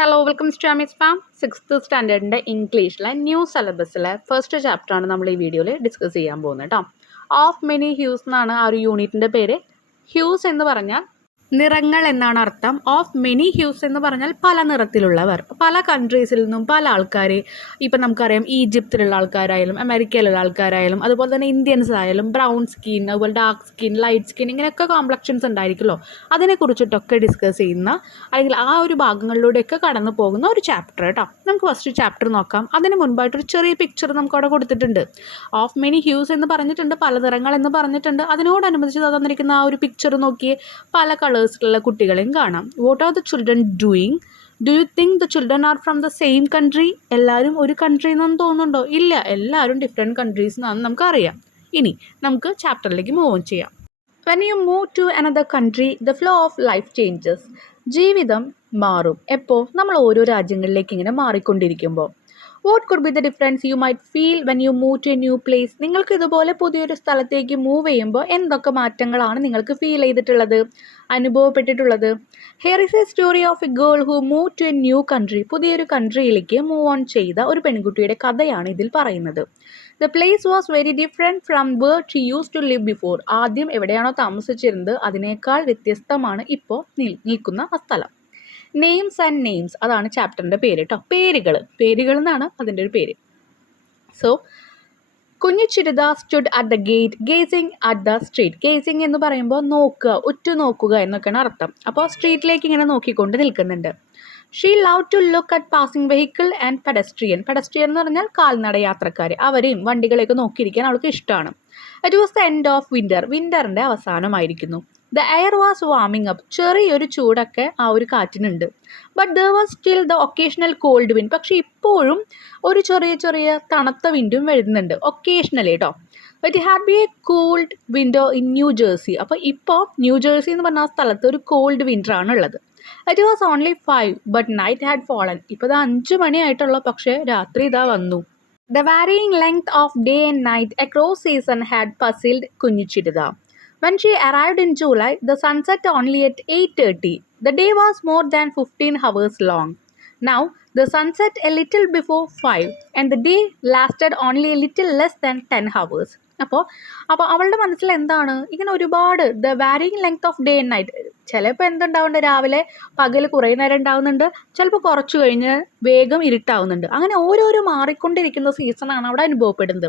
Hello welcome to Amy's farm. 6th സ്റ്റാൻഡേർഡിൻ്റെ ഇംഗ്ലീഷിലെ new സിലബസിലെ first ചാപ്റ്ററാണ് നമ്മൾ ഈ വീഡിയോയിൽ ഡിസ്കസ് ചെയ്യാൻ പോകുന്നത് കേട്ടോ. ഓഫ് മെനി ഹ്യൂസ് എന്നാണ് ആ ഒരു യൂണിറ്റിൻ്റെ പേര്. ഹ്യൂസ് എന്ന് പറഞ്ഞാൽ നിറങ്ങൾ എന്നാണ് അർത്ഥം. ഓഫ് മെനി ഹ്യൂസ് എന്ന് പറഞ്ഞാൽ പല നിറത്തിലുള്ളവർ. പല കൺട്രീസിൽ നിന്നും പല ആൾക്കാർ, ഇപ്പം നമുക്കറിയാം ഈജിപ്തിലുള്ള ആൾക്കാരായാലും അമേരിക്കയിലുള്ള ആൾക്കാരായാലും അതുപോലെ തന്നെ ഇന്ത്യൻസ് ആയാലും ബ്രൗൺ സ്കിൻ, അതുപോലെ ഡാർക്ക് സ്കിൻ, ലൈറ്റ് സ്കിൻ, ഇങ്ങനെയൊക്കെ കോംപ്ലക്ഷൻസ് ഉണ്ടായിരിക്കുമല്ലോ. അതിനെക്കുറിച്ചിട്ടൊക്കെ ഡിസ്കസ് ചെയ്യുന്ന അല്ലെങ്കിൽ ആ ഒരു ഭാഗങ്ങളിലൂടെയൊക്കെ കടന്നു പോകുന്ന ഒരു ചാപ്റ്റർ കേട്ടോ. നമുക്ക് ഫസ്റ്റ് ചാപ്റ്റർ നോക്കാം. അതിന് മുൻപായിട്ടൊരു ചെറിയ പിക്ചർ നമുക്ക് അവിടെ കൊടുത്തിട്ടുണ്ട്. ഓഫ് മെനി ഹ്യൂസ് എന്ന് പറഞ്ഞിട്ടുണ്ട്, പല നിറങ്ങൾ എന്ന് പറഞ്ഞിട്ടുണ്ട്. അതിനോടനുബന്ധിച്ച് തന്നിരിക്കുന്ന ആ ഒരു പിക്ചർ നോക്കിയേ, പല കളേഴ്സിലുള്ള കുട്ടികളെയും കാണാം. What are the children doing? Do you think the children are from the same country? എല്ലാവരും ഒരു കൺട്രിയിൽ നിന്നും തോന്നുന്നുണ്ടോ? ഇല്ല, എല്ലാവരും ഡിഫറെൻറ്റ് കൺട്രീസ് എന്നാണ് നമുക്കറിയാം. ഇനി നമുക്ക് ചാപ്റ്ററിലേക്ക് മൂവ് ഓൺ ചെയ്യാം. When you move to another country the flow of life changes. ജീവിതം മാറും. എപ്പോൾ? നമ്മൾ ഓരോ രാജ്യങ്ങളിലേക്ക് ഇങ്ങനെ മാറിക്കൊണ്ടിരിക്കുമ്പോൾ. What could be the difference you might feel when you move to a new place? നിങ്ങൾക്ക് ഇതുപോലെ പുതിയൊരു സ്ഥലത്തേക്ക് മൂവ് ചെയ്യുമ്പോൾ എന്തൊക്കെ മാറ്റങ്ങളാണ് നിങ്ങൾക്ക് ഫീൽ ചെയ്തിട്ടുള്ളത്, അനുഭവപ്പെട്ടിട്ടുള്ളത്? Here is a story of a girl who move to a new country. പുതിയൊരു കൺട്രിയിലേക്ക് മൂവ് ഓൺ ചെയ്ത ഒരു പെൺകുട്ടിയുടെ കഥയാണ് ഇതിൽ പറയുന്നത്. The place was very different from where she use to live before. ആദ്യം എവിടെയാണോ താമസിച്ചിരുന്നത് അതിനേക്കാൾ വ്യത്യസ്തമാണ് ഇപ്പോൾ നിൽക്കുന്ന ആ സ്ഥലം. നെയിംസ് ആൻഡ് നെയിംസ്, അതാണ് ചാപ്റ്ററിൻ്റെ പേര് കേട്ടോ. പേരുകൾ എന്നാണ് അതിൻ്റെ ഒരു പേര്. സോ കുഞ്ഞു Chirutha stood at the gate gazing at the street. Gazing എന്ന് പറയുമ്പോൾ നോക്കുക, ഉറ്റുനോക്കുക എന്നൊക്കെയാണ് അർത്ഥം. അപ്പോൾ സ്ട്രീറ്റിലേക്ക് ഇങ്ങനെ നോക്കിക്കൊണ്ട് നിൽക്കുന്നുണ്ട്. She love to look at passing vehicle and pedestrian. Pedestrian എന്ന് പറഞ്ഞാൽ കാൽനട യാത്രക്കാർ, അവരെയും വണ്ടികളെയൊക്കെ നോക്കിയിരിക്കാൻ അവൾക്ക് ഇഷ്ടമാണ്. It was the end of winter. വിൻ്ററിൻ്റെ അവസാനമായിരിക്കുന്നു. ദ എയർ വാസ് വാമിങ് അപ്പ്. ചെറിയൊരു ചൂടൊക്കെ ആ ഒരു കാറ്റിനുണ്ട്. But there was still the occasional cold wind. പക്ഷേ ഇപ്പോഴും ഒരു ചെറിയ തണുത്ത വിൻഡും വരുന്നുണ്ട്, ഒക്കേഷണലി കേട്ടോ. It had be a cold window in New Jersey. അപ്പോൾ ഇപ്പോൾ ന്യൂ ജേഴ്സി എന്ന് പറഞ്ഞ ആ സ്ഥലത്ത് ഒരു കോൾഡ് വിൻ്ററാണ് ഉള്ളത്. It was only 5 but night had fallen. ഇപ്പോൾ ഇത് 5 മണിയായിട്ടുള്ള, പക്ഷേ രാത്രി ഇതാ വന്നു. The varying length of day and night across season had puzzled Kunjichirutha. When she arrived in July, the sun set only at 8:30. The day was more than 15 hours long. Now, the sun set a little before 5 and the day lasted only a little less than 10 hours. അപ്പോൾ അവളുടെ മനസ്സിൽ എന്താണ്, ഇങ്ങനെ ഒരുപാട് the varying length of day and night. ചിലപ്പോൾ എന്തുണ്ടാവുന്നുണ്ട്, രാവിലെ പകൽ കുറേ നേരം ഉണ്ടാവുന്നുണ്ട്, ചിലപ്പോൾ കുറച്ച് കഴിഞ്ഞ് വേഗം ഇരുട്ടാവുന്നുണ്ട്. അങ്ങനെ ഓരോരോ മാറിക്കൊണ്ടിരിക്കുന്ന സീസണാണ് അവിടെ അനുഭവപ്പെടുന്നത്.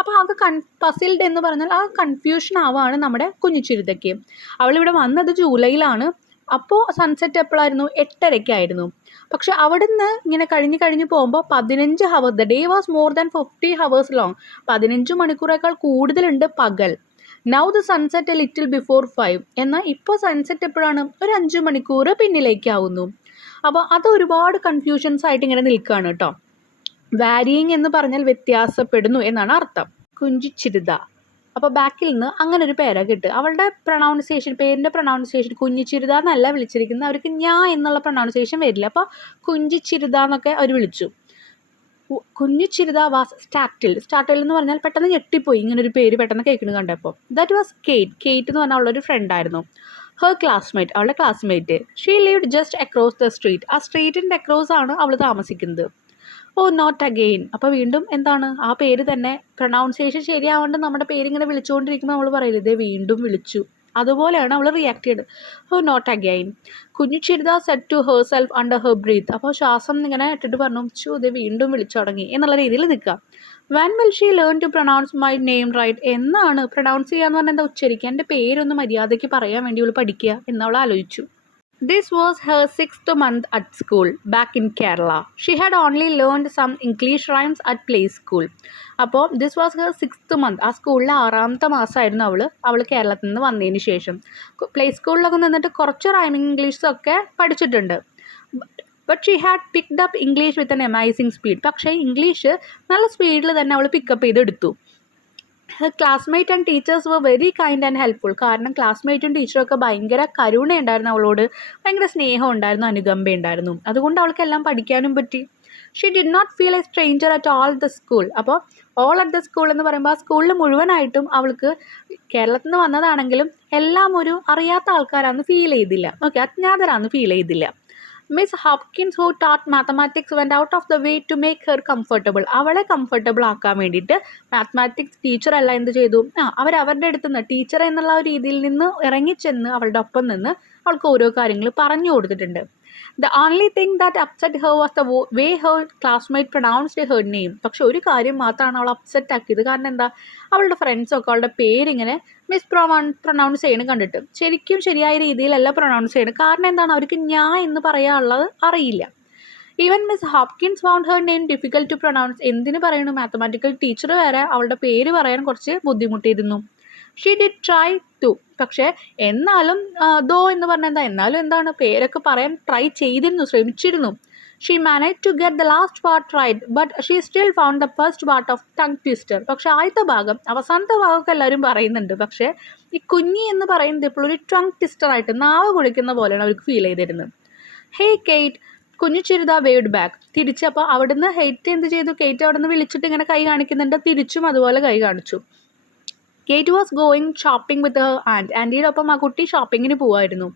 അപ്പോൾ ആകെ പസിൽഡ് എന്ന് പറഞ്ഞാൽ ആ കൺഫ്യൂഷൻ ആവുകയാണ് നമ്മുടെ കുഞ്ഞിച്ചിരുതയ്ക്ക്. അവളിവിടെ വന്നത് ജൂലൈയിലാണ്. അപ്പോൾ സൺസെറ്റ് എപ്പോഴായിരുന്നു? 8:30 പക്ഷെ അവിടുന്ന് ഇങ്ങനെ കഴിഞ്ഞ് പോകുമ്പോൾ 15 hour. The day was more than 50 hours long. 15 മണിക്കൂറേക്കാൾ കൂടുതലുണ്ട് പകൽ. Now the sunset a little before 5. എന്നാൽ ഇപ്പോൾ സൺസെറ്റ് എപ്പോഴാണ്? ഒരു 5 മണിക്കൂർ പിന്നിലേക്കാവുന്നു. അപ്പോൾ അത് ഒരുപാട് കൺഫ്യൂഷൻസ് ആയിട്ട് ഇങ്ങനെ നിൽക്കുകയാണ് കേട്ടോ. വാരിയിങ് എന്ന് പറഞ്ഞാൽ വ്യത്യാസപ്പെടുന്നു എന്നാണ് അർത്ഥം. കുഞ്ചിച്ചിരുത. അപ്പോൾ ബാക്കിൽ നിന്ന് അങ്ങനെ ഒരു പേരാ കിട്ടുക. അവളുടെ പേരിൻ്റെ പ്രൊണൗൺസിയേഷൻ കുഞ്ഞിച്ചിരുത എന്നല്ല വിളിച്ചിരിക്കുന്നത്. അവർക്ക് ഞാ എന്നുള്ള പ്രൊണൗൺസിയേഷൻ വരില്ല. അപ്പോൾ കുഞ്ചിച്ചിരുത എന്നൊക്കെ അവർ വിളിച്ചു. കുഞ്ഞിച്ചിരുത വാസ് സ്റ്റാർട്ടിൽ എന്ന് പറഞ്ഞാൽ പെട്ടെന്ന് ഞെട്ടിപ്പോയി, ഇങ്ങനൊരു പേര് പെട്ടെന്ന് കേൾക്കുന്നത് കണ്ടപ്പോൾ. ദാറ്റ് വാസ് കേറ്റ് എന്ന് പറഞ്ഞാൽ അവളൊരു ഫ്രണ്ടായിരുന്നു. ഹെർ ക്ലാസ്മേറ്റ്, അവളുടെ classmate. She lived just across the street. ആ സ്ട്രീറ്റിൻ്റെ അക്രോസ് ആണ് അവൾ താമസിക്കുന്നത്. ഓ നോട്ട് അഗെയിൻ. അപ്പോൾ വീണ്ടും എന്താണ്, ആ പേര് തന്നെ പ്രൊണൗൺസിയേഷൻ ശരിയാവേണ്ട നമ്മുടെ പേരിങ്ങനെ വിളിച്ചുകൊണ്ടിരിക്കുമ്പോൾ നമ്മൾ പറയില്ല, ഇതേ വീണ്ടും വിളിച്ചു. അതുപോലെയാണ് അവൾ റിയാക്ട് ചെയ്തത്. Oh not again. Kunjichirutha set to herself under her breath. അപ്പോൾ ശ്വാസം ഇങ്ങനെ ഇട്ടിട്ട് പറഞ്ഞു, ഇതേ വീണ്ടും വിളിച്ചു തുടങ്ങി എന്നുള്ള രീതിയിൽ നിൽക്കുക. When will she learn to pronounce my name right? എന്നാണ് പ്രൊണൗൺസ് ചെയ്യാന്ന് പറഞ്ഞാൽ എന്താ, ഉച്ചരിക്കുക, എൻ്റെ പേരൊന്ന് മര്യാദയ്ക്ക് പറയാൻ വേണ്ടി അവൾ പഠിക്കുക എന്നവൾ ആലോചിച്ചു. This was her 6th month at school back in Kerala. She had only learned some English rhymes at play school. അപ്പോൾ this was her 6th month. ആ സ്കൂളിലെ 6ാമത്തെ മാസമായിരുന്നു അവൾ കേരളത്തിൽ നിന്ന് വന്നതിന് ശേഷം. പ്ലേ സ്കൂളിലൊക്കെ നിന്നിട്ട് കുറച്ച് റൈമിങ് ഇംഗ്ലീഷൊക്കെ പഠിച്ചിട്ടുണ്ട്. But she had picked up English with an amazing speed. പക്ഷേ ഇംഗ്ലീഷ് നല്ല സ്പീഡിൽ തന്നെ അവൾ പിക്കപ്പ് ചെയ്തെടുത്തു. Her classmate and teachers were very kind and helpful. കാരണം ക്ലാസ്മേറ്റും ടീച്ചറൊക്കെ ഭയങ്കര കരുണയുണ്ടായിരുന്നു അവളോട്, ഭയങ്കര സ്നേഹം ഉണ്ടായിരുന്നു, അനുകമ്പ ഉണ്ടായിരുന്നു. അതുകൊണ്ട് അവൾക്കെല്ലാം പഠിക്കാനും പറ്റി. She did not feel a stranger at all the school. അപ്പോൾ ഓൾ അറ്റ് ദ സ്കൂൾ എന്ന് പറയുമ്പോൾ ആ സ്കൂളിൽ മുഴുവനായിട്ടും അവൾക്ക് കേരളത്തിൽ നിന്ന് വന്നതാണെങ്കിലും എല്ലാം ഒരു അറിയാത്ത ആൾക്കാരാണെന്ന് ഫീൽ ചെയ്തില്ല. ഓക്കെ, അജ്ഞാതരാണെന്ന് ഫീൽ ചെയ്തില്ല. Miss Hopkins who taught mathematics went out of the way to make her comfortable. അവളെ കംഫർട്ടബിൾ ആക്കാൻ വേണ്ടിയിട്ട് മാത്തമാറ്റിക്സ് ടീച്ചറല്ല എന്ത് ചെയ്തു, അവരവരുടെ അടുത്ത് നിന്ന് ടീച്ചർ എന്നുള്ള ഒരു രീതിയിൽ നിന്ന് ഇറങ്ങിച്ചെന്ന് അവളുടെ ഒപ്പം നിന്ന് അവൾക്ക് ഓരോ കാര്യങ്ങൾ പറഞ്ഞു കൊടുത്തിട്ടുണ്ട്. The only thing that upset her was the way her classmate pronounced her name. പക്ഷെ ഒരു കാര്യം മാത്രമാണ് അവൾ അപ്സെറ്റ് ആക്കിയത്. കാരണം എന്താ, അവളുടെ ഫ്രണ്ട്സൊക്കെ അവളുടെ പേരിങ്ങനെ പ്രൊനൗൺസ് ചെയ്യണം കണ്ടിട്ട് ശരിക്കും ശരിയായ രീതിയിലല്ല പ്രൊനൗൺസ് ചെയ്യണം. കാരണം എന്താണ്, അവർക്ക് ഞാൻ എന്ന് പറയാനുള്ളത് അറിയില്ല. Even Miss Hopkins found her name difficult to pronounce. എന്തിനു പറയണു, മാത്തമാറ്റിക്കൽ ടീച്ചർ വരെ അവളുടെ പേര് പറയാൻ കുറച്ച് ബുദ്ധിമുട്ടിയിരുന്നു. She did try to. പക്ഷേ എന്നാലും ദോ എന്ന് പറഞ്ഞാൽ എന്താ, എന്നാലും എന്താണ്, പേരൊക്കെ പറയാൻ ട്രൈ ചെയ്തിരുന്നു, ശ്രമിച്ചിരുന്നു. She manage to get the last part right but she still found the first part of tongue twister. പക്ഷേ ആദ്യത്തെ ഭാഗം, അവസാനത്തെ ഭാഗമൊക്കെ എല്ലാവരും പറയുന്നുണ്ട്. പക്ഷേ ഈ കുഞ്ഞി എന്ന് പറയുന്നത് ഇപ്പോൾ ഒരു ടങ് ട്വിസ്റ്ററായിട്ട് നാവ് കുളിക്കുന്ന പോലെയാണ് അവർക്ക് ഫീൽ ചെയ്തിരുന്നത്. ഹേ കേറ്റ്, കുഞ്ഞു ചിരുത വേവ്ഡ് ബാക്ക്. തിരിച്ചപ്പോൾ അവിടുന്ന് ഹെയ്റ്റ് എന്ത് ചെയ്തു, കേറ്റ് അവിടെ നിന്ന് വിളിച്ചിട്ട് ഇങ്ങനെ കൈ കാണിക്കുന്നുണ്ട്, തിരിച്ചും അതുപോലെ കൈ കാണിച്ചു. Kate was going shopping with her ആൻറ്റിയുടെ ഒപ്പം ആ കുട്ടി ഷോപ്പിങ്ങിന് പോവായിരുന്നു.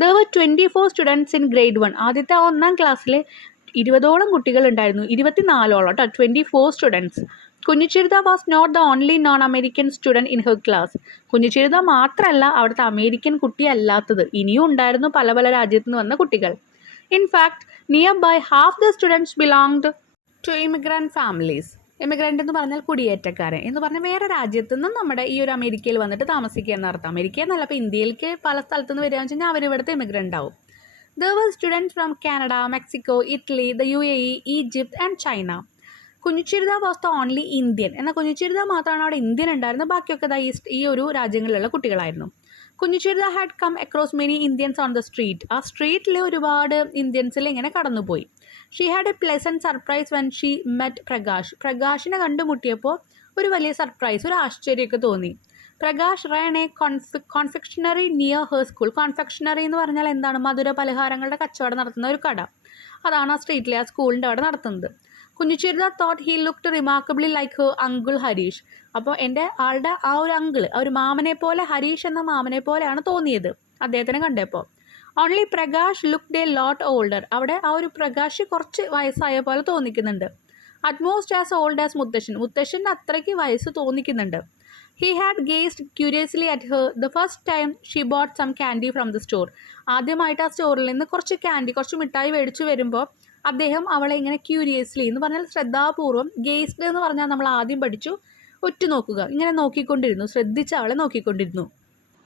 There were 24 students in grade 1. ആദ്യത്തെ ആ 1ാം ക്ലാസ്സിൽ 20ഓളം കുട്ടികൾ ഉണ്ടായിരുന്നു, 24ഓളം കേട്ടോ, 24 students. Kunjuchirutha was not the only non American student in her class. Kunjuchirutha മാത്രമല്ല അവിടുത്തെ അമേരിക്കൻ കുട്ടി അല്ലാത്തത്, ഇനിയും ഉണ്ടായിരുന്നു പല പല രാജ്യത്തു നിന്ന് വന്ന കുട്ടികൾ. In fact near by half the students belonged to immigrant families. Immigrant എന്ന് പറഞ്ഞാൽ കുടിയേറ്റക്കാരൻ എന്ന് പറഞ്ഞാൽ വേറെ രാജ്യത്തു നിന്നും നമ്മുടെ ഈ ഒരു അമേരിക്കയിൽ വന്നിട്ട് താമസിക്കുക എന്നർത്ഥം. അമേരിക്ക എന്നല്ല, ഇപ്പോൾ ഇന്ത്യയിലേക്ക് പല സ്ഥലത്തു നിന്ന് വരികയെന്ന് വെച്ച് കഴിഞ്ഞാൽ അവരിവിടുത്തെ ഇമിഗ്രൻ്റ് ആവും. There were students from Canada, Mexico, Italy, the UAE, Egypt and China. Kunjuchirutha was the only Indian. എന്നാൽ കുഞ്ഞുചിരുത മാത്രമാണ് അവിടെ ഇന്ത്യൻ ഉണ്ടായിരുന്നത്, ബാക്കിയൊക്കെ ഈ ഒരു രാജ്യങ്ങളിലുള്ള കുട്ടികളായിരുന്നു. Kunjuchirutha had come across many Indians on the street. ആ സ്ട്രീറ്റിൽ ഒരുപാട് ഇന്ത്യൻസിൽ ഇങ്ങനെ കടന്നുപോയി. She had a pleasant surprise when she met Prakash. പ്രകാശിനെ കണ്ടുമുട്ടിയപ്പോൾ ഒരു വലിയ സർപ്രൈസ്, ഒരു ആശ്ചര്യമൊക്കെ തോന്നി. Prakash ran a confectionery near her school. Confectionery എന്ന് പറഞ്ഞാൽ എന്താണ്, മധുര പലഹാരങ്ങളുടെ കച്ചവടം നടത്തുന്ന ഒരു കട. അതാണ് ആ സ്ട്രീറ്റിലെ ആ സ്കൂളിൻ്റെ അവിടെ നടത്തുന്നത്. Kunjuchirutha thought he looked remarkably like her uncle Harish. അപ്പോൾ ആളുടെ ആ ഒരു അങ്കിൾ, ആ ഒരു മാമനെ പോലെ, ഹരീഷ് എന്ന മാമനെ പോലെയാണ് തോന്നിയത് അദ്ദേഹത്തിനെ കണ്ടപ്പോൾ. Only Prakash looked a lot older. അവിടെ ആ ഒരു പ്രകാശ് കുറച്ച് വയസ്സായ പോലെ തോന്നിക്കുന്നുണ്ട്. At most as old as muthashan. മുത്തശ്ശൻ്റെ അത്രയ്ക്ക് വയസ്സ് തോന്നിക്കുന്നുണ്ട്. He had gazed curiously at her the first time she bought some candy from the store. ആദ്യമായിട്ട് ആ സ്റ്റോറിൽ നിന്ന് കുറച്ച് മിഠായി മേടിച്ചു വരുമ്പോൾ അദ്ദേഹം അവളെ ഇങ്ങനെ ക്യൂരിയസ്ലി എന്ന് പറഞ്ഞാൽ ശ്രദ്ധാപൂർവം, ഗേസ്ഡ് എന്ന് പറഞ്ഞാൽ നമ്മൾ ആദ്യം പഠിച്ചു ഉറ്റുനോക്കുക, ഇങ്ങനെ നോക്കിക്കൊണ്ടിരുന്നു, ശ്രദ്ധിച്ച് അവളെ നോക്കിക്കൊണ്ടിരുന്നു.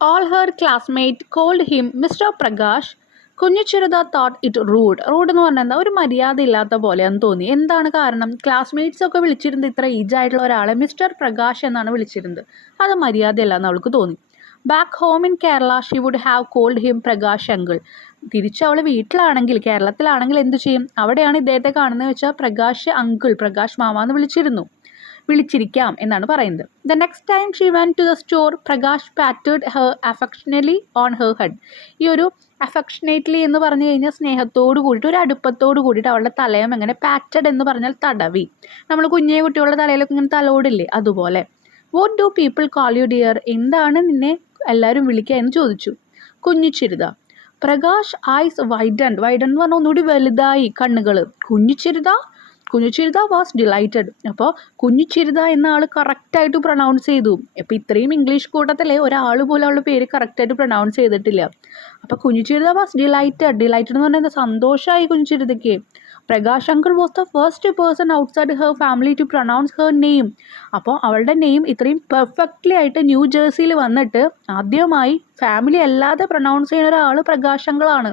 All her classmates called him Mr. Prakash. Kunjuchirutha thought it rude. എന്ന് പറഞ്ഞാൽ എന്താ, ഒരു മര്യാദ ഇല്ലാത്ത പോലെയാന്ന് തോന്നി. എന്താണ് കാരണം, ക്ലാസ്മേറ്റ്സൊക്കെ വിളിച്ചിരുന്നത് ഇത്ര ഏജായിട്ടുള്ള ഒരാളെ മിസ്റ്റർ പ്രകാശ് എന്നാണ് വിളിച്ചിരുന്നത്, അത് മര്യാദയല്ല എന്ന് അവൾക്ക് തോന്നി. Back home in Kerala she would have called him Prakash uncle. തിരിച്ചവൾ വീട്ടിലാണെങ്കിൽ, കേരളത്തിലാണെങ്കിൽ എന്തു ചെയ്യും, അവിടെയാണ് ഇദ്ദേഹത്തെ കാണുന്നത് വെച്ചാൽ പ്രകാശ് അങ്കിൾ, പ്രകാശ് മാമ എന്ന് വിളിച്ചിരിക്കാം എന്നാണ് പറയുന്നത്. The next time she went to the store Prakash patted her affectionately on her head. ഈ ഒരു അഫെക്ഷനേറ്റ്ലി എന്ന് പറഞ്ഞു കഴിഞ്ഞാൽ സ്നേഹത്തോട് കൂടിയിട്ട്, ഒരു അടുപ്പത്തോട് കൂടിയിട്ട് അവളുടെ തലയം എങ്ങനെ, പാറ്റഡ് എന്ന് പറഞ്ഞാൽ തടവി, നമ്മൾ കുഞ്ഞേ കുട്ടികളുടെ തലയിലൊക്കെ ഇങ്ങനെ തലോടില്ലേ, അതുപോലെ. What do people call you dear. എന്താണ് നിന്നെ എല്ലാവരും വിളിക്കുക എന്ന് ചോദിച്ചു. കുഞ്ഞുചിരുത. പ്രകാശ് ഐസ് വൈഡൻ എന്ന് പറഞ്ഞാൽ ഒന്നുകൂടി വലുതായി കണ്ണുകൾ. കുഞ്ഞുചിരുത വാസ് ഡിലൈറ്റഡ്. അപ്പോൾ കുഞ്ഞുചിരുത എന്ന ആൾ കറക്റ്റായിട്ട് പ്രൊനൗൺസ് ചെയ്തു. അപ്പോൾ ഇത്രയും ഇംഗ്ലീഷ് കൂട്ടത്തിലെ ഒരാൾ പോലും അവളുടെ പേര് കറക്റ്റായിട്ട് പ്രൊനൗൺസ് ചെയ്തിട്ടില്ല. അപ്പോൾ കുഞ്ഞുചിരുത വാസ് ഡിലൈറ്റഡ് എന്ന് പറഞ്ഞാൽ സന്തോഷമായി കുഞ്ഞുചിരുതയ്ക്ക്. Prakash uncle was the first person outside her family to pronounce her name. അപ്പോൾ അവളുടെ നെയിം ഇത്രയും പെർഫെക്റ്റ്ലി ആയിട്ട് ന്യൂ ജേഴ്സിയിൽ വന്നിട്ട് ആദ്യമായി ഫാമിലി അല്ലാതെ പ്രൊനൗൺസ് ചെയ്യുന്ന ഒരാൾ പ്രകാശ് അങ്കിളാണ്.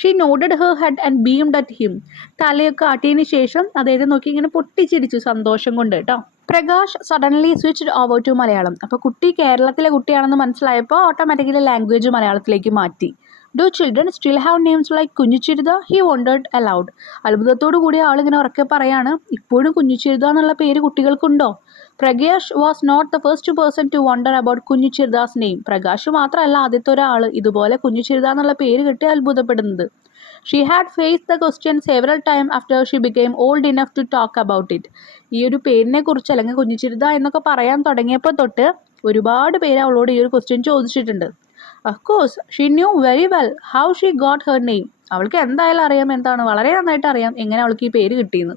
She nodded her head and beamed at him. തലയൊക്കെ ആട്ടിയതിന് ശേഷം അദ്ദേഹത്തെ നോക്കി ഇങ്ങനെ പൊട്ടിച്ചിരിച്ചു സന്തോഷം കൊണ്ട് കേട്ടോ. Prakash suddenly switched over to Malayalam. അപ്പോൾ കുട്ടി കേരളത്തിലെ കുട്ടിയാണെന്ന് മനസ്സിലായപ്പോൾ ഓട്ടോമാറ്റിക്കലി ലാംഗ്വേജ് മലയാളത്തിലേക്ക് മാറ്റി. Do children still have names like Kunjuchirutha? He wondered aloud. അത്ഭുതത്തോടു കൂടി ആളിങ്ങനെ ഉറക്കെ പറയാണ്, ഇപ്പോഴും കുഞ്ഞുചിരുത എന്നുള്ള പേര് കുട്ടികൾക്കുണ്ടോ? Prakash was not the first person to wonder about Kunjuchirutha's name. Prakash മാത്രമല്ല ആദ്യത്തെ ഒരാൾ ഇതുപോലെ കുഞ്ഞുചിരുത എന്നുള്ള പേര് കിട്ടി അത്ഭുതപ്പെടുന്നത്. She had faced the question several time after she became old enough to talk about it. ഈ ഒരു പേരിനെ കുറിച്ച് അല്ലെങ്കിൽ കുഞ്ഞുചിരുത എന്നൊക്കെ പറയാൻ തുടങ്ങിയപ്പോൾ തൊട്ട് ഒരുപാട് പേര് അവളോട് ഈ ഒരു ക്വസ്റ്റ്യൻ ചോദിച്ചിട്ടുണ്ട്. Of course, she knew very well how she got her name. അവൾക്ക് എന്തായാലും അറിയാം, എന്താണ് വളരെ നന്നായിട്ട് അറിയാം എങ്ങനെ അവൾക്ക് ഈ പേര് കിട്ടിയെന്ന്.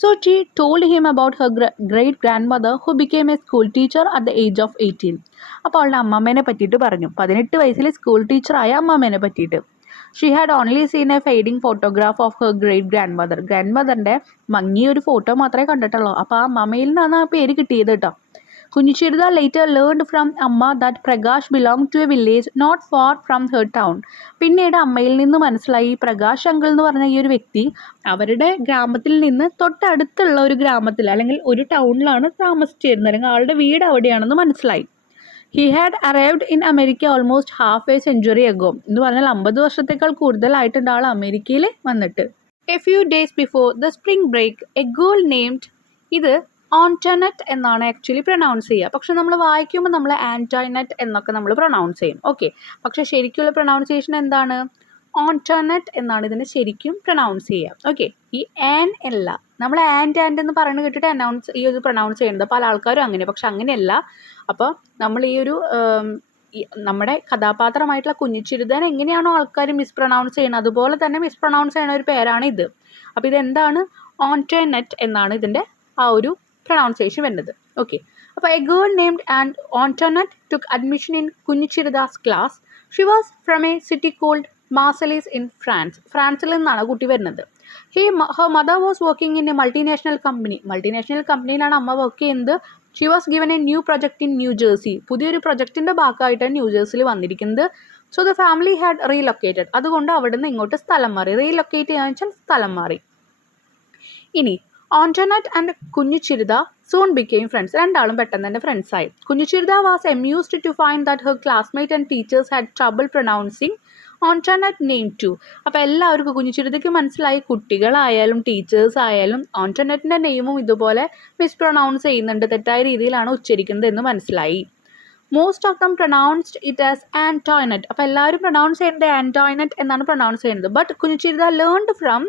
So she told him about her great grandmother who became a school teacher at the age of 18. അപ്പോൾ അവളുടെ അമ്മമ്മേനെ പറ്റിയിട്ട് പറഞ്ഞു, 18 വയസ്സിൽ സ്കൂൾ ടീച്ചറായ അമ്മമ്മേനെ പറ്റിയിട്ട്. She had only seen a fading photograph of her great grandmother. ഗ്രാൻഡ്മദറിൻ്റെ മങ്ങിയൊരു ഫോട്ടോ മാത്രമേ കണ്ടിട്ടുള്ളൂ. അപ്പോൾ ആ അമ്മമ്മയിൽ നിന്നാണ് ആ പേര് കിട്ടിയത് കേട്ടോ. കുഞ്ഞിച്ചിരുത later learned from അമ്മ that Prakash belonged to a village not far from her town. പിന്നീട് അമ്മയിൽ നിന്ന് മനസ്സിലായി പ്രകാശ് അങ്കിൾ എന്ന് പറഞ്ഞ ഈ ഒരു വ്യക്തി അവരുടെ ഗ്രാമത്തിൽ നിന്ന് തൊട്ടടുത്തുള്ള ഒരു ഗ്രാമത്തിൽ അല്ലെങ്കിൽ ഒരു ടൗണിലാണ് താമസിച്ചിരുന്നത്, അല്ലെങ്കിൽ ആളുടെ വീട് അവിടെയാണെന്ന് മനസ്സിലായി. He had arrived in America almost half a century ago. എന്ന് പറഞ്ഞാൽ 50 വർഷത്തേക്കാൾ കൂടുതലായിട്ടുണ്ട് ആൾ അമേരിക്കയിൽ വന്നിട്ട്. A few days before the spring break, a girl named ഇത് ആൻറ്റോനറ്റ് എന്നാണ് ആക്ച്വലി പ്രൊനൗൺസ് ചെയ്യുക. പക്ഷെ നമ്മൾ വായിക്കുമ്പോൾ നമ്മൾ ആൻറ്റോനറ്റ് എന്നൊക്കെ നമ്മൾ പ്രൊനൗൺസ് ചെയ്യും. ഓക്കെ, പക്ഷെ ശരിക്കുള്ള പ്രൊനൗൺസിയേഷൻ എന്താണ്? ആൻറ്റോനറ്റ് എന്നാണ് ഇതിനെ ശരിക്കും പ്രൊനൗൺസ് ചെയ്യുക. ഓക്കെ, ഈ ആൻ അല്ല, നമ്മൾ ആൻഡ് എന്ന് പറയുന്നത് കേട്ടിട്ട് ഈ ഒരു പ്രൊനൗൺസ് ചെയ്യുന്നത് പല ആൾക്കാരും അങ്ങനെ, പക്ഷെ അങ്ങനെയല്ല. അപ്പോൾ നമ്മൾ ഈ ഒരു നമ്മുടെ കഥാപാത്രമായിട്ടുള്ള കുഞ്ഞിച്ചിരുതൻ എങ്ങനെയാണോ ആൾക്കാർ മിസ്പ്രൊനൗൺസ് ചെയ്യുന്നത് അതുപോലെ തന്നെ മിസ്പ്രൊനൗൺസ് ചെയ്യുന്ന ഒരു പേരാണ് ഇത്. അപ്പോൾ ഇതെന്താണ്? ആൻറ്റോനറ്റ് എന്നാണ് ഇതിൻ്റെ ആ ഒരു പ്രൊനൗൺസിയേഷൻ വരുന്നത്. ഓക്കെ, അപ്പോൾ a girl named and Antoinette took admission in Kunjichirutha's class. She was from a city called Marseilles in France. ഫ്രാൻസിൽ നിന്നാണ് കുട്ടി വരുന്നത്. Her mother was working in a multinational company. Multinational കമ്പനിയിലാണ് അമ്മ വർക്ക് ചെയ്യുന്നത്. She was given a new project in New Jersey. പുതിയൊരു പ്രൊജക്റ്റിൻ്റെ ഭാഗമായിട്ടാണ് ന്യൂ ജേഴ്സിയിൽ വന്നിരിക്കുന്നത്. So the family had relocated. അതുകൊണ്ട് അവിടെ നിന്ന് ഇങ്ങോട്ട് സ്ഥലം മാറി. റീലൊക്കേറ്റ് ചെയ്യാന്ന് വെച്ചാൽ സ്ഥലം മാറി. ഇനി Antoinette and Kunjichirutha soon became friends. രണ്ടാളും പെട്ടെന്ന് തന്നെ ഫ്രണ്ട്സായി. Kunjichirutha was amused to find that her classmate and teachers had trouble pronouncing Antoinette name too. അപ്പോൾ എല്ലാവർക്കും കുഞ്ഞിച്ചിരുതയ്ക്ക് മനസ്സിലായി കുട്ടികളായാലും ടീച്ചേഴ്സ് ആയാലും ആൻറ്റോനറ്റിൻ്റെ നെയിമും ഇതുപോലെ മിസ്പ്രൊനൗൺസ് ചെയ്യുന്നുണ്ട്, തെറ്റായ രീതിയിലാണ് ഉച്ചരിക്കുന്നത് എന്ന് മനസ്സിലായി. Most of them pronounced it as Antoinette. അപ്പോൾ എല്ലാവരും പ്രൊനൗൺസ് ചെയ്യുന്നത് ആൻറ്റോനറ്റ് എന്നാണ് പ്രൊനൗൺസ് ചെയ്യുന്നത്. But Kunjichirutha learned from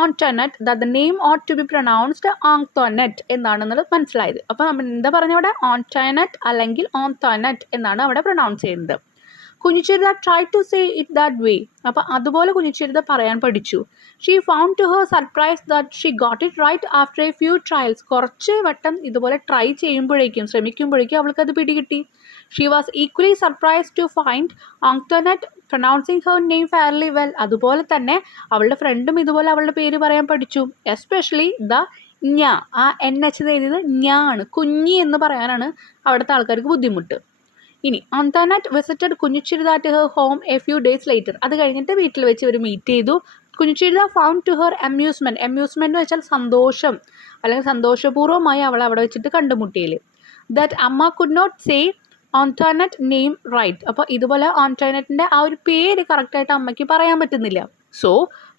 Antoinette that the name ought to be pronounced Antoinette എന്നാണെന്നുള്ളത് മനസ്സിലായത്. അപ്പോൾ നമ്മൾ എന്താ പറഞ്ഞ അവിടെ? ആൻറ്റോനറ്റ് അല്ലെങ്കിൽ ആന്തോനറ്റ് എന്നാണ് അവിടെ പ്രൊനൗൺസ് ചെയ്യുന്നത്. Kunjichirutha try to say it that way. അപ്പോൾ അതുപോലെ കുഞ്ഞിച്ചിരുത പറയാൻ പഠിച്ചു. She found to her surprise that she got it right after a few trials. കുറച്ച് വട്ടം ഇതുപോലെ ട്രൈ ശ്രമിക്കുമ്പോഴേക്കും അവൾക്കത് പിടികിട്ടി. She was equally surprise to find Antoinette pronouncing her name fairly well. അതുപോലെ തന്നെ അവളുടെ ഫ്രണ്ടും ഇതുപോലെ അവളുടെ പേര് പറയാൻ പഠിച്ചു. എസ്പെഷ്യലി ദ ഞ, ആ NH എഴുതിയത് ഞാണ്, കുഞ്ഞി എന്ന് പറയാനാണ് അവിടുത്തെ ആൾക്കാർക്ക് ബുദ്ധിമുട്ട്. ഇനി Antoinette visited Kunjichirutha at her home a few days later. അത് കഴിഞ്ഞിട്ട് വീട്ടിൽ വെച്ച് ഇവർ മീറ്റ് ചെയ്തു. Kunjichirutha found to her amusement എന്ന് വെച്ചാൽ സന്തോഷം അല്ലെങ്കിൽ സന്തോഷപൂർവ്വമായി അവളെ അവിടെ വെച്ചിട്ട് കണ്ടുമുട്ടിയിൽ. ദാറ്റ് അമ്മ could not say Antoinette name right. അപ്പോൾ ഇതുപോലെ ആൻറ്റോനറ്റിൻ്റെ ആ ഒരു പേര് കറക്റ്റായിട്ട് അമ്മയ്ക്ക് പറയാൻ പറ്റുന്നില്ല. So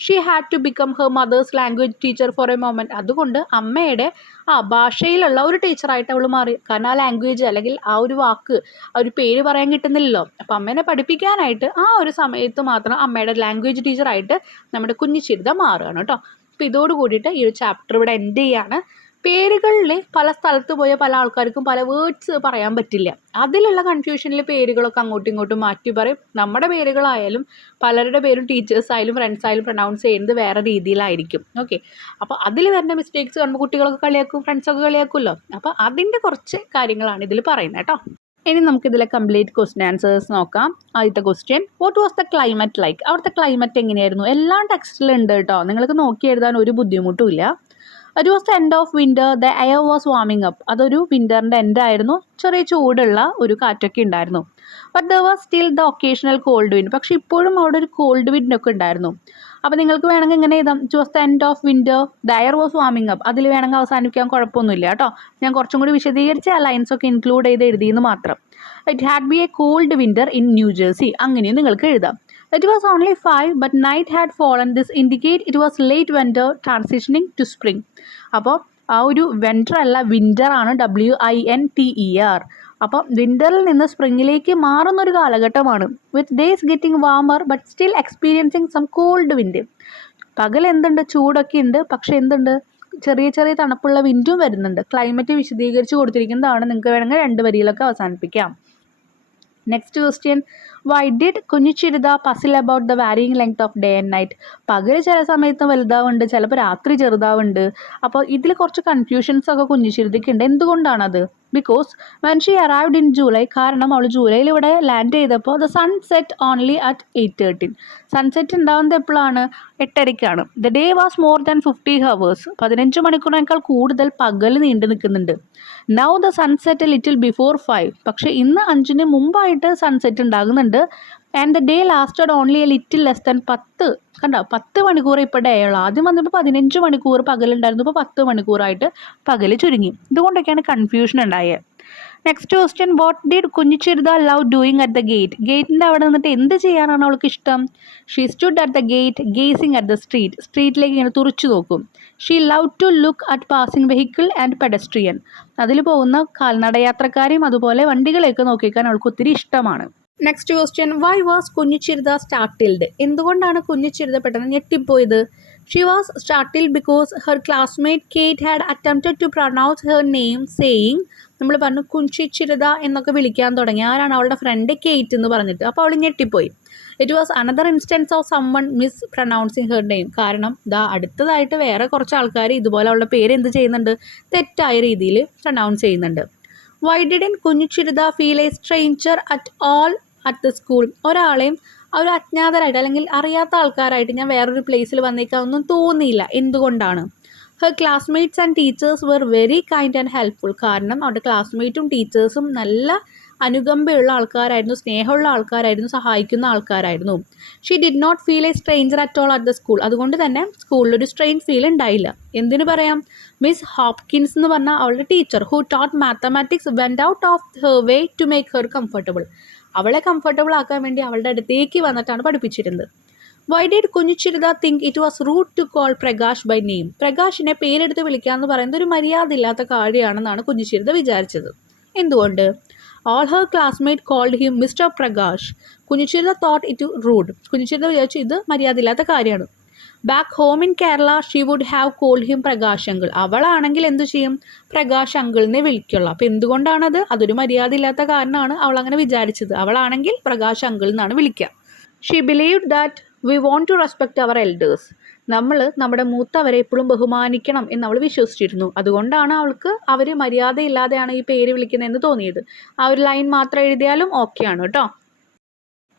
she had to become her mother's language teacher for a moment. അതുകൊണ്ട് അമ്മയുടെ ആ ഭാഷയിലുള്ള ഒരു ടീച്ചറായിട്ട് അവൾ മാറി. കാരണം ആ ലാംഗ്വേജ് അല്ലെങ്കിൽ ആ ഒരു വാക്ക്, ആ ഒരു പേര് പറയാൻ കിട്ടുന്നില്ലല്ലോ. അപ്പോൾ അമ്മേനെ പഠിപ്പിക്കാനായിട്ട് ആ ഒരു സമയത്ത് മാത്രം അമ്മയുടെ ലാംഗ്വേജ് ടീച്ചറായിട്ട് നമ്മുടെ കുഞ്ഞിച്ചിരുത മാറുകയാണ് കേട്ടോ. അപ്പോൾ ഇതോട് കൂടിയിട്ട് ഈ ഒരു ചാപ്റ്റർ ഇവിടെ എൻഡ് ചെയ്യാണ്. പേരുകളിൽ പല സ്ഥലത്ത് പോയ പല ആൾക്കാർക്കും പല വേർഡ്സ് പറയാൻ പറ്റില്ല. അതിലുള്ള കൺഫ്യൂഷനിൽ പേരുകളൊക്കെ അങ്ങോട്ടും ഇങ്ങോട്ടും മാറ്റി പറയും. നമ്മുടെ പേരുകളായാലും പലരുടെ പേരും ടീച്ചേഴ്സ് ആയാലും ഫ്രണ്ട്സ് ആയാലും പ്രൊനൗൺസ് ചെയ്യുന്നത് വേറെ രീതിയിലായിരിക്കും. ഓക്കെ, അപ്പോൾ അതിൽ വരുന്ന മിസ്റ്റേക്സ് കാണുമ്പോൾ കുട്ടികളൊക്കെ കളിയാക്കും, ഫ്രണ്ട്സൊക്കെ കളിയാക്കുമല്ലോ. അപ്പോൾ അതിൻ്റെ കുറച്ച് കാര്യങ്ങളാണ് ഇതിൽ പറയുന്നത് കേട്ടോ. ഇനി നമുക്കിതിലെ കംപ്ലീറ്റ് ക്വസ്റ്റ്യൻ ആൻസേഴ്സ് നോക്കാം. ആദ്യത്തെ question, what was the climate like? അവിടുത്തെ ക്ലൈമറ്റ് എങ്ങനെയായിരുന്നു? എല്ലാം ടെക്സ്റ്റിലുണ്ട് കേട്ടോ, നിങ്ങൾക്ക് നോക്കി എഴുതാൻ ഒരു ബുദ്ധിമുട്ടും ഇല്ല. It was the end of winter, the air was warming up. അതൊരു വിൻ്ററിൻ്റെ എൻഡ് ആയിരുന്നു, ചെറിയ ചൂടുള്ള ഒരു കാറ്റൊക്കെ ഉണ്ടായിരുന്നു. But there was still the occasional cold wind. പക്ഷേ ഇപ്പോഴും അവിടെ ഒരു കോൾഡ് വിൻഡൊക്കെ ഉണ്ടായിരുന്നു. അപ്പോൾ നിങ്ങൾക്ക് വേണമെങ്കിൽ ഇങ്ങനെ എഴുതാം, it was the end of winter, the air was warming up. അതിൽ വേണമെങ്കിൽ അവസാനിപ്പിക്കാൻ കുഴപ്പമൊന്നുമില്ല കേട്ടോ. ഞാൻ കുറച്ചും കൂടി വിശദീകരിച്ച് ആ ലൈൻസൊക്കെ ഇൻക്ലൂഡ് ചെയ്ത് എഴുതിയെന്ന് മാത്രം. It had be a cold winter in New Jersey, അങ്ങനെയും നിങ്ങൾക്ക് എഴുതാം. It was only 5 but night had fallen. This indicate it was late winter transitioning to spring. അപ്പോൾ ആ ഒരു വെൻറ്റർ അല്ല, വിൻ്റർ ആണ്, WINTER. അപ്പം വിൻ്ററിൽ നിന്ന് സ്പ്രിങ്ങിലേക്ക് മാറുന്നൊരു കാലഘട്ടമാണ്. With days getting warmer but still experiencing some cold wind. പകൽ എന്തുണ്ട്, ചൂടൊക്കെ ഉണ്ട്, പക്ഷേ എന്തുണ്ട്, ചെറിയ ചെറിയ തണുപ്പുള്ള വിൻഡും വരുന്നുണ്ട്. ക്ലൈമറ്റ് വിശദീകരിച്ച് കൊടുത്തിരിക്കുന്നതാണ്, നിങ്ങൾക്ക് വേണമെങ്കിൽ 2 വരിയിലൊക്കെ അവസാനിപ്പിക്കാം. Next question, why did Kunjichirutha puzzle about the varying length of day and night? പകൽ ചില സമയത്ത് വലുതാവുന്നുണ്ട്, ചിലപ്പോൾ രാത്രി ചെറുതാവുന്നുണ്ട്. അപ്പോൾ ഇതിൽ കുറച്ച് കൺഫ്യൂഷൻസ് ഒക്കെ കുഞ്ഞിച്ചിരുതയ്ക്ക് ഉണ്ട്. എന്തുകൊണ്ടാണത്? Because when she arrived in July, കാരണം അവൾ ജൂലൈയിൽ ഇവിടെ ലാൻഡ് ചെയ്തപ്പോൾ the sun set only at 8:13. Sunset ഉണ്ടാകുന്നത് എപ്പോഴാണ്? 8:30ക്കാണ്. The day was more than 50 hours. 15 മണിക്കൂറിനേക്കാൾ കൂടുതൽ പകൽ നീണ്ടു നിൽക്കുന്നുണ്ട്. Now the sunset little before 5. പക്ഷേ ഇന്ന് 5-ന് മുമ്പായിട്ട് സൺസെറ്റ് ഉണ്ടാകുന്നുണ്ട്. And the day lasted only a little less than 10. കണ്ടോ, 10 മണിക്കൂർ ഇപ്പോൾ ഡേ ഉള്ളൂ. ആദ്യം വന്നപ്പോൾ 15 മണിക്കൂർ പകലുണ്ടായിരുന്നു, ഇപ്പോൾ 10 മണിക്കൂറായിട്ട് പകൽ ചുരുങ്ങി. ഇതുകൊണ്ടൊക്കെയാണ് കൺഫ്യൂഷൻ ഉണ്ടായത്. Next question, what did Kunjichirutha love doing at the gate? ഗേറ്റിൻ്റെ അവിടെ നിന്നിട്ട് എന്ത് ചെയ്യാനാണ് അവൾക്ക് ഇഷ്ടം? She stood at the gate gazing at the street. സ്ട്രീറ്റിലേക്ക് ഇങ്ങനെ തുറച്ചു നോക്കും. She love to look at passing vehicle and pedestrian. അതിൽ പോകുന്ന കാൽനടയാത്രക്കാരെയും അതുപോലെ വണ്ടികളെയൊക്കെ നോക്കിക്കാൻ അവൾക്ക് ഒത്തിരി ഇഷ്ടമാണ്. Next question, why was Kunjichirutha startled? എന്തുകൊണ്ടാണ് കുഞ്ഞിച്ചിരുത പെട്ടെന്ന് ഞെട്ടിപ്പോയത്? She was startled because her classmate Kate had attempted to pronounce her name saying, നമ്മൾ പറഞ്ഞു കുഞ്ഞിച്ചിരുത എന്നൊക്കെ വിളിക്കാൻ തുടങ്ങി. ആരാണ്? അവളുടെ ഫ്രണ്ട് കേറ്റ് എന്ന് പറഞ്ഞിട്ട്. അപ്പോൾ അവൾ ഞെട്ടിപ്പോയി. It was another instance of someone mispronouncing her name. കാരണം അടുത്തതായിട്ട് വേറെ കുറച്ച് ആൾക്കാർ ഇതുപോലെ അവളുടെ പേര് എന്ത് ചെയ്യുന്നുണ്ട്? തെറ്റായ രീതിയിൽ പ്രൊനൗൺസ് ചെയ്യുന്നുണ്ട്. Why didn't Kunjichirutha feel a stranger at all at the school? ഒരാളെയും ഒരു അജ്ഞാതരായിട്ട് അല്ലെങ്കിൽ അറിയാത്ത ആൾക്കാരായിട്ട് ഞാൻ വേറൊരു പ്ലേസിൽ വന്നേക്കാതൊന്നും തോന്നിയില്ല. എന്തുകൊണ്ടാണ്? Her classmates and teachers were very kind and helpful. കാരണം അവരുടെ ക്ലാസ്മേറ്റും ടീച്ചേഴ്സും നല്ല അനുകമ്പയുള്ള ആൾക്കാരായിരുന്നു, സ്നേഹമുള്ള ആൾക്കാരായിരുന്നു, സഹായിക്കുന്ന ആൾക്കാരായിരുന്നു. She did not feel a stranger at all at the school. അതുകൊണ്ട് തന്നെ സ്കൂളിലൊരു സ്ട്രെയിഞ്ച് ഫീൽ ഉണ്ടായില്ല. എന്തിനു പറയാം? മിസ് ഹോപ്കിൻസ് എന്ന് പറഞ്ഞ അവളുടെ teacher who taught mathematics went out of her way to make her comfortable. അവളെ കംഫർട്ടബിൾ ആക്കാൻ വേണ്ടി അവളുടെ അടുത്തേക്ക് വന്നിട്ടാണ് പഠിപ്പിച്ചിരുന്നത്. Why did Kunjichirutha think it was rude to call Prakash by name? പ്രകാശിനെ പേരെടുത്ത് വിളിക്കാമെന്ന് പറയുന്നത് ഒരു മര്യാദ ഇല്ലാത്ത കാര്യമാണെന്നാണ് കുഞ്ഞിച്ചിരുത വിചാരിച്ചത്. എന്തുകൊണ്ട്? All her classmate called him mister Prakash. Kunjichirutha thought it rude. Kunjichirutha വിചാരിച്ചു ഇത് മര്യാദയില്ലാത്ത കാര്യമാണ്. Back home in Kerala she would have called him Prakash uncle. അവളാണെങ്കിൽ എന്തു ചെയ്യും? പ്രകാശ് അങ്കിളിനെ വിളിക്കുള്ളൂ. അപ്പോൾ എന്തുകൊണ്ടാണത്? അതൊരു മര്യാദ ഇല്ലാത്ത കാരണമാണ് അവൾ അങ്ങനെ വിചാരിച്ചത്. അവളാണെങ്കിൽ പ്രകാശ് അങ്കിൾ എന്നാണ് വിളിക്കുക. She believed that we want to respect our elders. നമ്മൾ നമ്മുടെ മൂത്തവരെ എപ്പോഴും ബഹുമാനിക്കണം എന്ന് അവൾ വിശ്വസിച്ചിരുന്നു. അതുകൊണ്ടാണ് അവൾക്ക് അവർ മര്യാദയില്ലാതെയാണ് ഈ പേര് വിളിക്കുന്നതെന്ന് തോന്നിയത്. ആ ഒരു ലൈൻ മാത്രം എഴുതിയാലും ഓക്കെയാണ് കേട്ടോ.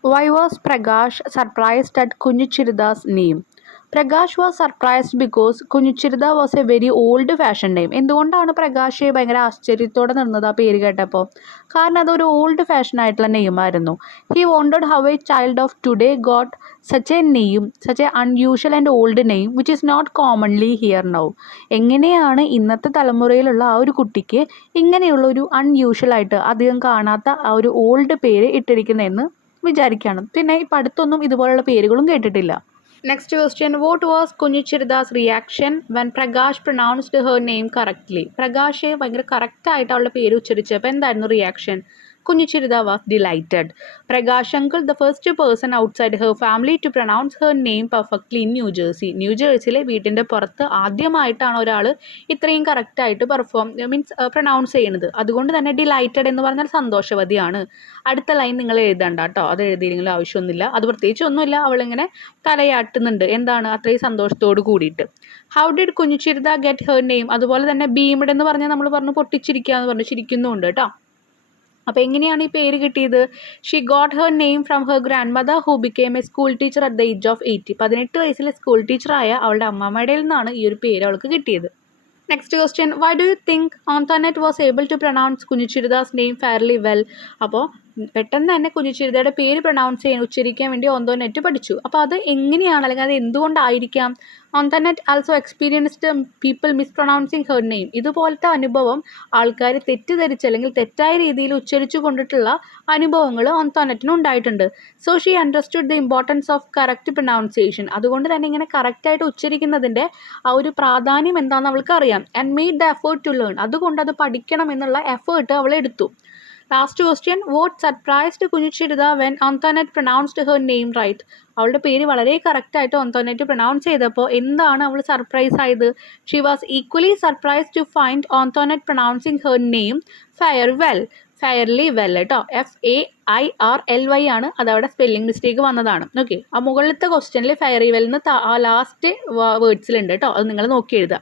Why was Prakash surprised at Kunjichirutha's name? Prakash was surprised because Kunjichirutha was a very old fashion name. എന്തുകൊണ്ടാണ് പ്രകാശ് ഭയങ്കര ആശ്ചര്യത്തോടെ നിന്നത് ആ പേര് കേട്ടപ്പോൾ? കാരണം അതൊരു ഓൾഡ് ഫാഷൻ ആയിട്ടുള്ള നെയിമായിരുന്നു. He wondered how a child of today got such a name, such a unusual and old name which is not commonly here now. എങ്ങനെയാണ് ഇന്നത്തെ തലമുറയിലുള്ള ആ ഒരു കുട്ടിക്ക് ഇങ്ങനെയുള്ള ഒരു അൺയൂഷ്വൽ ആയിട്ട് അധികം കാണാത്ത ആ ഒരു ഓൾഡ് പേര് ഇട്ടിരിക്കുന്നതെന്ന് വിചാരിക്കുകയാണ്. പിന്നെ ഇപ്പം അടുത്തൊന്നും ഇതുപോലുള്ള പേരുകളും കേട്ടിട്ടില്ല. Next question, what was Kunjichirutha's reaction when Prakash pronounced her name correctly? Prakash ഭയങ്കര കറക്റ്റായിട്ട് അവളുടെ പേര് ഉച്ചരിച്ചപ്പോൾ എന്തായിരുന്നു reaction? Kunjichirutha was delighted. Prakash uncle the first person outside her family to pronounce her name perfectly in New Jersey. ന്യൂജേഴ്സിയിലെ വീട്ടിൻ്റെ പുറത്ത് ആദ്യമായിട്ടാണ് ഒരാൾ ഇത്രയും കറക്റ്റായിട്ട് പ്രൊനൗൺസ് ചെയ്യുന്നത്. അതുകൊണ്ട് തന്നെ ഡിലൈറ്റഡ് എന്ന് പറഞ്ഞാൽ സന്തോഷവതിയാണ്. അടുത്ത ലൈൻ നിങ്ങൾ എഴുതണ്ട കേട്ടോ, അത് എഴുതിയില്ലെങ്കിലും ആവശ്യമൊന്നുമില്ല. അത് പ്രത്യേകിച്ച് ഒന്നുമില്ല, അവളിങ്ങനെ തലയാട്ടുന്നുണ്ട്. എന്താണ്? അത്രയും സന്തോഷത്തോട് കൂടിയിട്ട്. How did Kunjichirutha get her name? അതുപോലെ തന്നെ ബീംഡ് എന്ന് പറഞ്ഞാൽ നമ്മൾ പറഞ്ഞു പൊട്ടിച്ചിരിക്കുക എന്ന് പറഞ്ഞു ചിരിക്കുന്നുണ്ട് കേട്ടോ. അപ്പോൾ എങ്ങനെയാണ് ഈ പേര് കിട്ടിയത്? She got her name from her grand mother who became A school teacher at the age of 80. 18 വയസ്സിൽ സ്കൂൾ ടീച്ചറായ അവളുടെ അമ്മമ്മയുടെ നിന്നാണ് ഈ ഒരു പേര് അവൾക്ക് കിട്ടിയത്. Next question, why do you think Antoinette was able to pronounce Kunjichirutha's name fairly well? അപ്പോൾ പെട്ടെന്ന് തന്നെ കുഞ്ഞിച്ചിരുതയുടെ പേര് ഉച്ചരിക്കാൻ വേണ്ടി ആന്തോനറ്റ് പഠിച്ചു. അപ്പോൾ അത് എങ്ങനെയാണ്, അല്ലെങ്കിൽ അത് എന്തുകൊണ്ടായിരിക്കാം? Antoinette also experienced people mispronouncing her name. ഇതുപോലത്തെ അനുഭവം ആൾക്കാർ തെറ്റിദ്ധരിച്ച് അല്ലെങ്കിൽ തെറ്റായ രീതിയിൽ ഉച്ചരിച്ചു കൊണ്ടിട്ടുള്ള അനുഭവങ്ങൾ ആന്തോനറ്റിന് ഉണ്ടായിട്ടുണ്ട്. So she understood the importance of correct pronunciation. അതുകൊണ്ട് തന്നെ ഇങ്ങനെ കറക്റ്റായിട്ട് ഉച്ചരിക്കുന്നതിൻ്റെ ആ ഒരു പ്രാധാന്യം എന്താണെന്ന് അവൾക്ക് അറിയാം. And made the effort to learn. അതുകൊണ്ട് അത് പഠിക്കണം എന്നുള്ള എഫേർട്ട് അവൾ എടുത്തു. Last question, what surprised Kunjichirutha when Antoinette pronounced her name right? അവളുടെ പേര് വളരെ കറക്റ്റായിട്ട് ആന്തോനറ്റ് പ്രൊനൗൺസ് ചെയ്തപ്പോൾ എന്താണ് അവൾ സർപ്രൈസ് ആയത്? She was equally surprised to find Antoinette pronouncing her name fairly well കേട്ടോ. FAIRLY ആണ്, അതവിടെ സ്പെല്ലിംഗ് മിസ്റ്റേക്ക് വന്നതാണ്. ഓക്കെ, ആ മുകളിലത്തെ ക്വസ്റ്റ്യനിൽ ഫെയറി വെൽ ആ ലാസ്റ്റ് വേർഡ്സിലുണ്ട് കേട്ടോ, അത് നിങ്ങൾ നോക്കി എഴുതുക.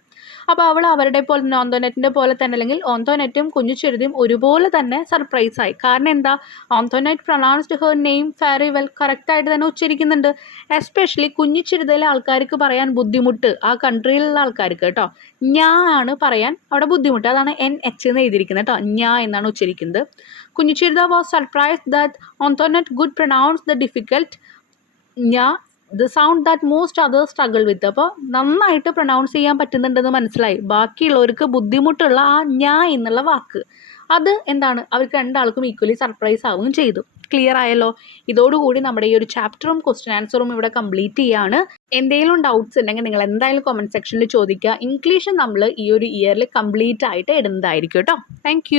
അപ്പോൾ അവൾ അവരുടെ പോലെ ഓന്തോനെറ്റിൻ്റെ പോലെ തന്നെ, അല്ലെങ്കിൽ ഓന്തോനെറ്റും കുഞ്ഞിച്ചെഴുതിയും ഒരുപോലെ തന്നെ സർപ്രൈസ് ആയി. കാരണം എന്താ, Antoinette pronounced her name fairly well, കറക്റ്റായിട്ട് തന്നെ ഉച്ചരിക്കുന്നുണ്ട്. എസ്പെഷ്യലി കുഞ്ഞിച്ചെഴുതയിലെ ആൾക്കാർക്ക് പറയാൻ ബുദ്ധിമുട്ട്, ആ കൺട്രിയിലുള്ള ആൾക്കാർക്ക് കേട്ടോ, ഞാ ആണ് പറയാൻ അവിടെ ബുദ്ധിമുട്ട്. അതാണ് NH എന്ന് എഴുതിയിരിക്കുന്നത് കേട്ടോ, ഞാ എന്നാണ് ഉച്ചരിക്കുന്നത്. Kunjichirutha was surprise that Antoinette good pronounce the difficult ഞാ the sound that most others struggle with. അപ്പോൾ നന്നായിട്ട് പ്രൊനൗൺസ് ചെയ്യാൻ പറ്റുന്നുണ്ടെന്ന് മനസ്സിലായി. ബാക്കിയുള്ളവർക്ക് ബുദ്ധിമുട്ടുള്ള ആ ഞാ എന്നുള്ള വാക്ക്, അത് എന്താണ്, അവർക്ക് രണ്ടാൾക്കും ഈക്വലി സർപ്രൈസ് ആവുകയും ചെയ്തു. ക്ലിയർ ആയല്ലോ? ഇതോടുകൂടി നമ്മുടെ ഈ ഒരു ചാപ്റ്ററും ക്വസ്റ്റ്യൻ ആൻസറും ഇവിടെ കംപ്ലീറ്റ് ചെയ്യാണ്. എന്തെങ്കിലും ഡൗട്ട്സ് ഉണ്ടെങ്കിൽ നിങ്ങൾ എന്തായാലും കമൻറ്റ് സെക്ഷനിൽ ചോദിക്കുക. ഇംഗ്ലീഷ് നമ്മൾ ഈ ഒരു ഇയറിൽ കംപ്ലീറ്റ് ആയിട്ട് ഇടുന്നതായിരിക്കും കേട്ടോ. താങ്ക്